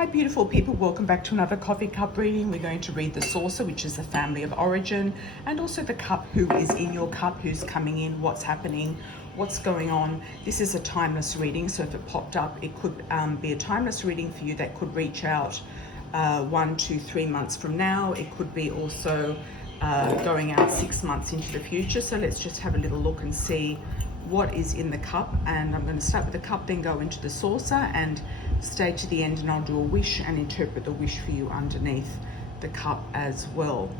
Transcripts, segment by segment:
Hi beautiful people, welcome back to another coffee cup reading. We're going to read the saucer, which is the family of origin, and also the cup, who is in your cup, who's coming in, what's happening, what's going on. This is a timeless reading, so if it popped up, it could be a timeless reading for you that could reach out 1 to 3 months from now. It could be also going out 6 months into the future. So let's just have a little look and see what is in the cup. And I'm going to start with the cup, then go into the saucer and stay to the end, and I'll do a wish and interpret the wish for you underneath the cup as well.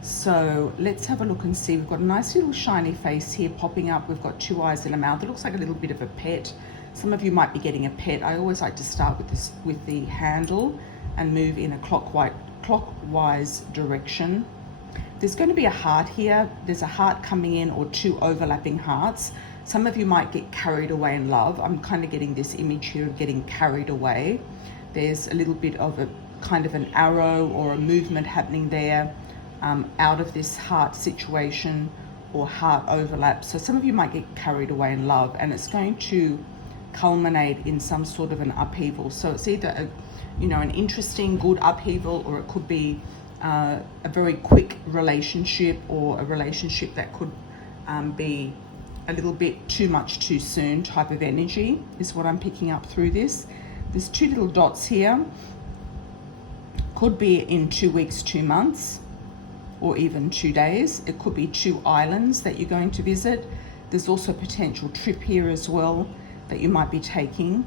So let's have a look and see. We've got a nice little shiny face here popping up. We've got 2 eyes and a mouth. It looks like a little bit of a pet. Some of you might be getting a pet. I always like to start with this, with the handle, and move in a clockwise direction. There's going to be a heart here. There's a heart coming in, or 2 overlapping hearts. Some of you might get carried away in love. I'm kind of getting this image here of getting carried away. There's a little bit of a kind of an arrow or a movement happening there out of this heart situation or heart overlap. So some of you might get carried away in love, and it's going to culminate in some sort of an upheaval. So it's either an interesting, good upheaval, or it could be a very quick relationship, or a relationship that could be a little bit too much too soon type of energy is what I'm picking up through this. There's 2 little dots here. Could be in 2 weeks, 2 months, or even 2 days. It could be 2 islands that you're going to visit. There's also a potential trip here as well that you might be taking,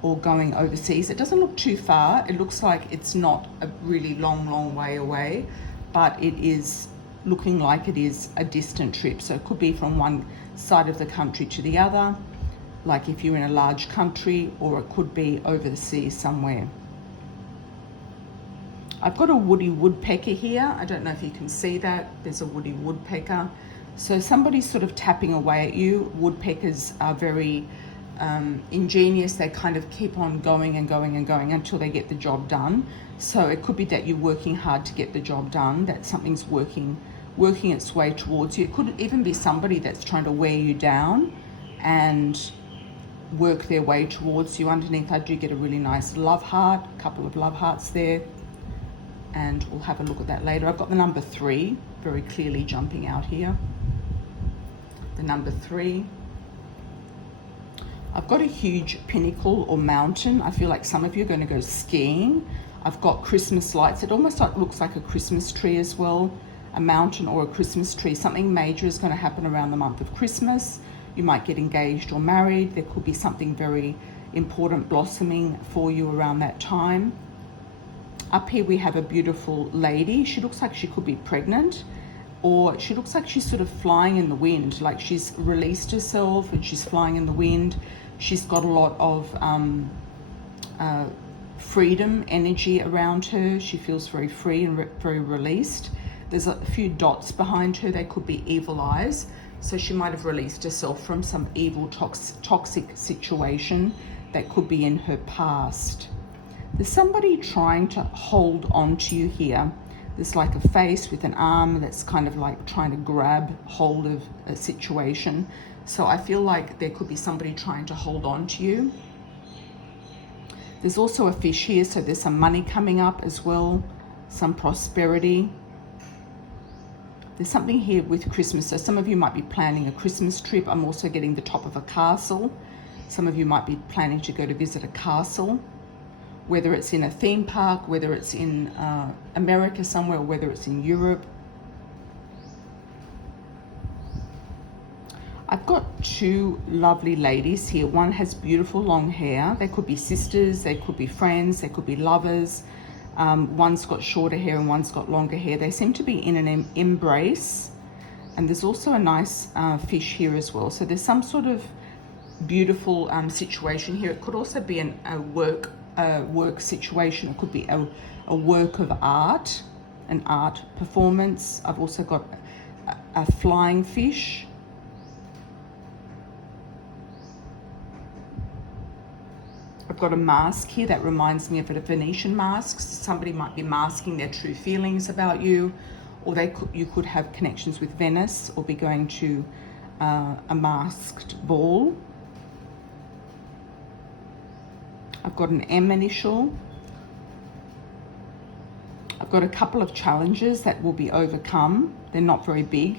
or going overseas. It doesn't look too far. It looks like it's not a really long way away, but it is looking like it is a distant trip. So it could be from one side of the country to the other, like if you're in a large country, or it could be over the sea somewhere. I've got a woody woodpecker here. I don't know if you can see that. There's a woody woodpecker. So somebody's sort of tapping away at you. Woodpeckers are very ingenious. They kind of keep on going and going and going until they get the job done. So it could be that you're working hard to get the job done, that something's working its way towards you. It could even be somebody that's trying to wear you down and work their way towards you. Underneath, I do get a really nice love heart, a couple of love hearts there, and we'll have a look at that later. I've got the number 3 very clearly jumping out here. The number 3. I've got a huge pinnacle or mountain. I feel like some of you are going to go skiing. I've got Christmas lights. It almost looks like a Christmas tree as well. A mountain or a Christmas tree. Something major is going to happen around the month of Christmas. You might get engaged or married. There could be something very important blossoming for you around that time. Up here we have a beautiful lady. She looks like she could be pregnant, or she looks like she's sort of flying in the wind, like she's released herself and she's flying in the wind. She's got a lot of freedom energy around her. She feels very free and very released. There's a few dots behind her. They could be evil eyes. So she might have released herself from some evil, toxic situation that could be in her past. There's somebody trying to hold on to you here. There's like a face with an arm that's kind of like trying to grab hold of a situation. So I feel like there could be somebody trying to hold on to you. There's also a fish here, so there's some money coming up as well, some prosperity. There's something here with Christmas. So some of you might be planning a Christmas trip. I'm also getting the top of a castle. Some of you might be planning to go to visit a castle, whether it's in a theme park, whether it's in America somewhere, or whether it's in Europe. I've got 2 lovely ladies here. One has beautiful long hair. They could be sisters, they could be friends, they could be lovers. One's got shorter hair and one's got longer hair. They seem to be in an embrace. And there's also a nice fish here as well. So there's some sort of beautiful situation here. It could also be a work situation. It could be a work of art, an art performance. I've also got a flying fish. I've got a mask here that reminds me of a Venetian mask. Somebody might be masking their true feelings about you, or you could have connections with Venice, or be going to a masked ball. I've got an M initial. I've got a couple of challenges that will be overcome. They're not very big.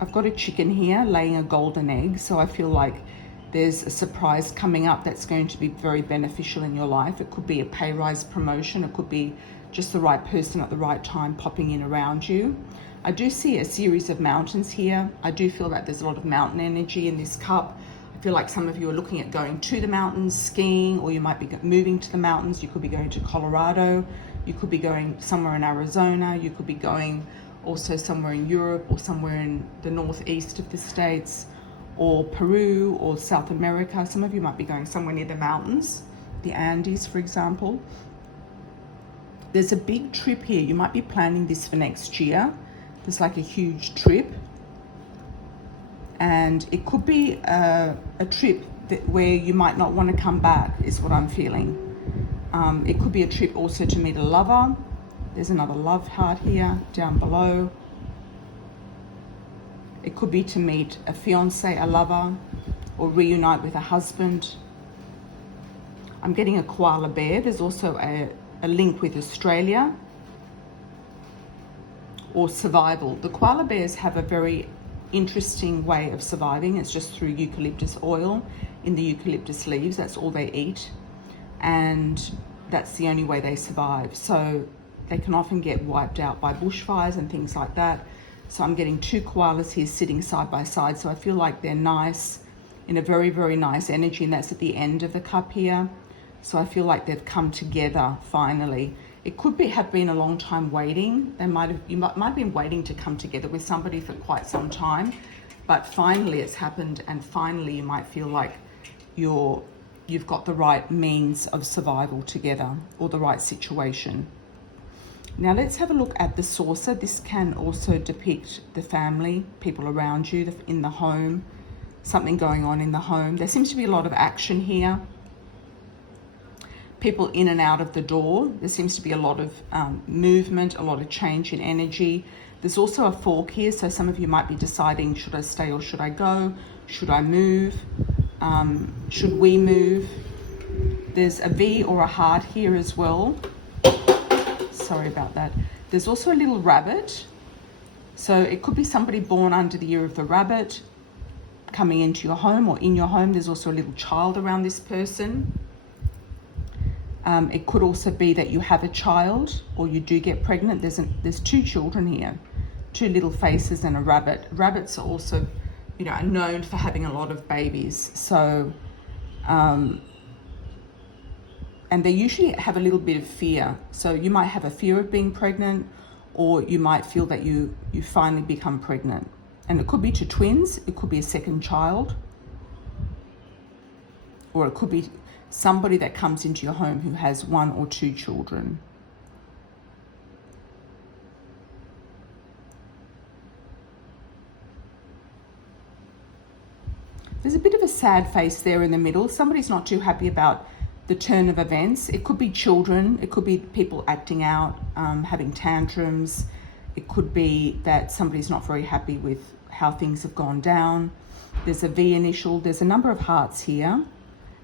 I've got a chicken here laying a golden egg, so I feel like there's a surprise coming up that's going to be very beneficial in your life. It could be a pay rise, promotion. It could be just the right person at the right time popping in around you. I do see a series of mountains here. I do feel that there's a lot of mountain energy in this cup. I feel like some of you are looking at going to the mountains, skiing, or you might be moving to the mountains. You could be going to Colorado. You could be going somewhere in Arizona. You could be going also somewhere in Europe or somewhere in the northeast of the States, or Peru or South America. Some of you might be going somewhere near the mountains, the Andes, for example. There's a big trip here. You might be planning this for next year. There's like a huge trip. And it could be a trip where you might not want to come back, is what I'm feeling. It could be a trip also to meet a lover. There's another love heart here down below. It could be to meet a fiance, a lover, or reunite with a husband. I'm getting a koala bear. There's also a link with Australia or survival. The koala bears have a very interesting way of surviving. It's just through eucalyptus oil in the eucalyptus leaves. That's all they eat. And that's the only way they survive. So they can often get wiped out by bushfires and things like that. So I'm getting two koalas here sitting side by side. So I feel like they're nice, in a very, very nice energy. And that's at the end of the cup here. So I feel like they've come together finally. It could have been a long time waiting. You might have been waiting to come together with somebody for quite some time. But finally it's happened. And finally you might feel like you've got the right means of survival together, or the right situation. Now let's have a look at the saucer. This can also depict the family, people around you, in the home, something going on in the home. There seems to be a lot of action here. People in and out of the door. There seems to be a lot of movement, a lot of change in energy. There's also a fork here, so some of you might be deciding, should I stay or should I go? Should I move? Should we move? There's a V or a heart here as well. Sorry about that. There's also a little rabbit. So it could be somebody born under the year of the rabbit coming into your home or in your home. There's also a little child around this person. It could also be that you have a child or you do get pregnant. There's two children here, two little faces and a rabbit. Rabbits are also, are known for having a lot of babies. So, and they usually have a little bit of fear. So you might have a fear of being pregnant, or you might feel that you finally become pregnant. And it could be to twins, it could be a second child, or it could be somebody that comes into your home who has one or two children. There's a bit of a sad face there in the middle. Somebody's not too happy about the turn of events. It could be children, it could be people acting out, having tantrums. It could be that somebody's not very happy with how things have gone down. There's a V initial, there's a number of hearts here,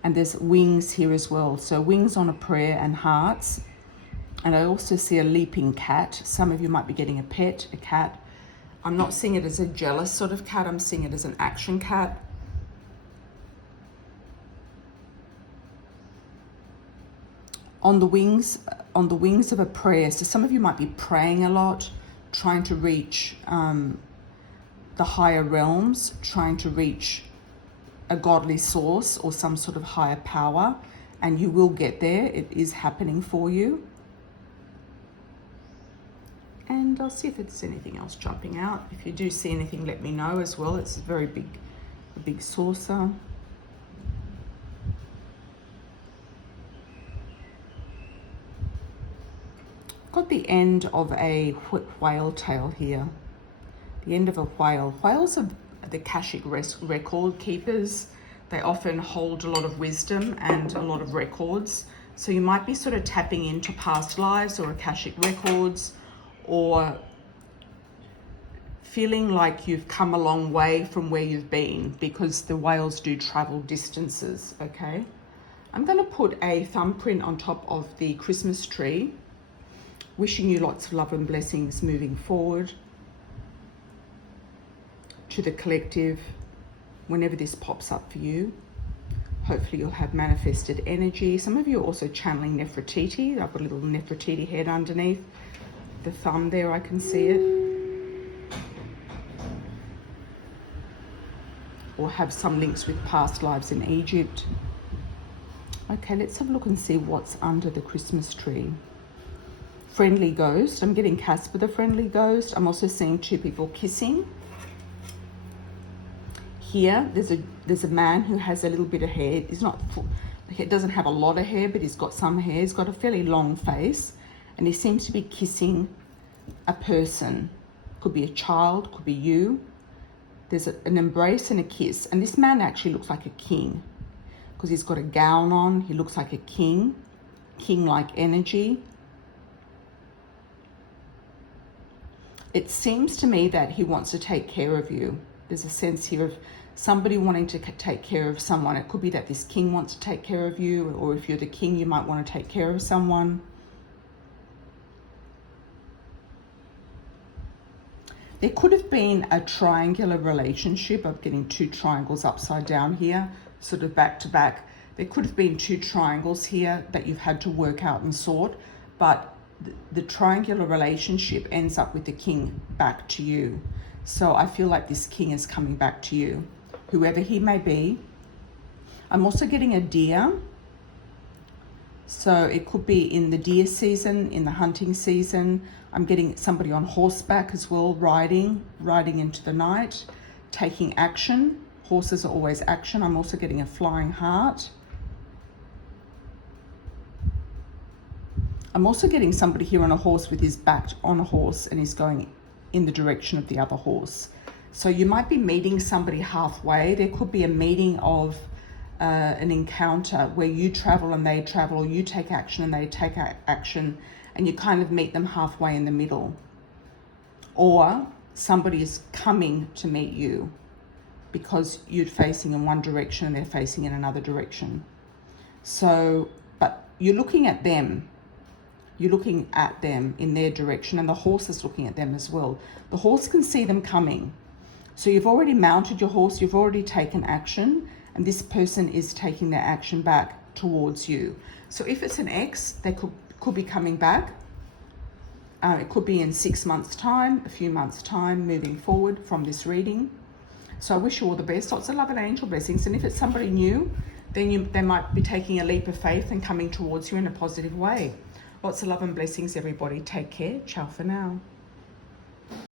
and there's wings here as well. So wings on a prayer and hearts. And I also see a leaping cat. Some of you might be getting a pet, a cat. I'm not seeing it as a jealous sort of cat, I'm seeing it as an action cat. On the wings of a prayer. So some of you might be praying a lot, trying to reach the higher realms, trying to reach a godly source or some sort of higher power, and you will get there. It is happening for you. And I'll see if there's anything else jumping out. If you do see anything, let me know as well. It's a big saucer. Got the end of a whale tail here. The end of a whale. Whales are the Akashic record keepers. They often hold a lot of wisdom and a lot of records. So you might be sort of tapping into past lives or Akashic records, or feeling like you've come a long way from where you've been, because the whales do travel distances, okay? I'm going to put a thumbprint on top of the Christmas tree, wishing you lots of love and blessings moving forward. To the collective, whenever this pops up for you, hopefully you'll have manifested energy. Some of you are also channeling Nefertiti. I've got a little Nefertiti head underneath the thumb there, I can see it. Or have some links with past lives in Egypt. Okay, let's have a look and see what's under the Christmas tree. Friendly ghost. I'm getting Casper the friendly ghost. I'm also seeing two people kissing. Here, there's a man who has a little bit of hair. He's not full, he doesn't have a lot of hair, but he's got some hair. He's got a fairly long face, and he seems to be kissing a person. Could be a child, could be you. There's an embrace and a kiss, and this man actually looks like a king because he's got a gown on. He looks like a king, king-like energy. It seems to me that he wants to take care of you. There's a sense here of somebody wanting to take care of someone. It could be that this king wants to take care of you, or if you're the king, you might want to take care of someone. There could have been a triangular relationship. I'm getting two triangles upside down here, sort of back to back. There could have been two triangles here that you've had to work out and sort, but the triangular relationship ends up with the king back to you. So I feel like this king is coming back to you, whoever he may be. I'm also getting a deer. So it could be in the deer season, in the hunting season. I'm getting somebody on horseback as well, riding into the night, taking action. Horses are always action. I'm also getting a flying heart. I'm also getting somebody here on a horse with his back on a horse, and he's going in the direction of the other horse. So you might be meeting somebody halfway. There could be a meeting of an encounter where you travel and they travel, or you take action and they take action, and you kind of meet them halfway in the middle. Or somebody is coming to meet you because you're facing in one direction and they're facing in another direction. So, but you're looking at them. You're looking at them in their direction, and the horse is looking at them as well. The horse can see them coming. So you've already mounted your horse, you've already taken action, and this person is taking their action back towards you. So if it's an ex, they could be coming back. It could be in 6 months' time, a few months' time, moving forward from this reading. So I wish you all the best. Lots of love and angel blessings. And if it's somebody new, then they might be taking a leap of faith and coming towards you in a positive way. Lots of love and blessings, everybody. Take care. Ciao for now.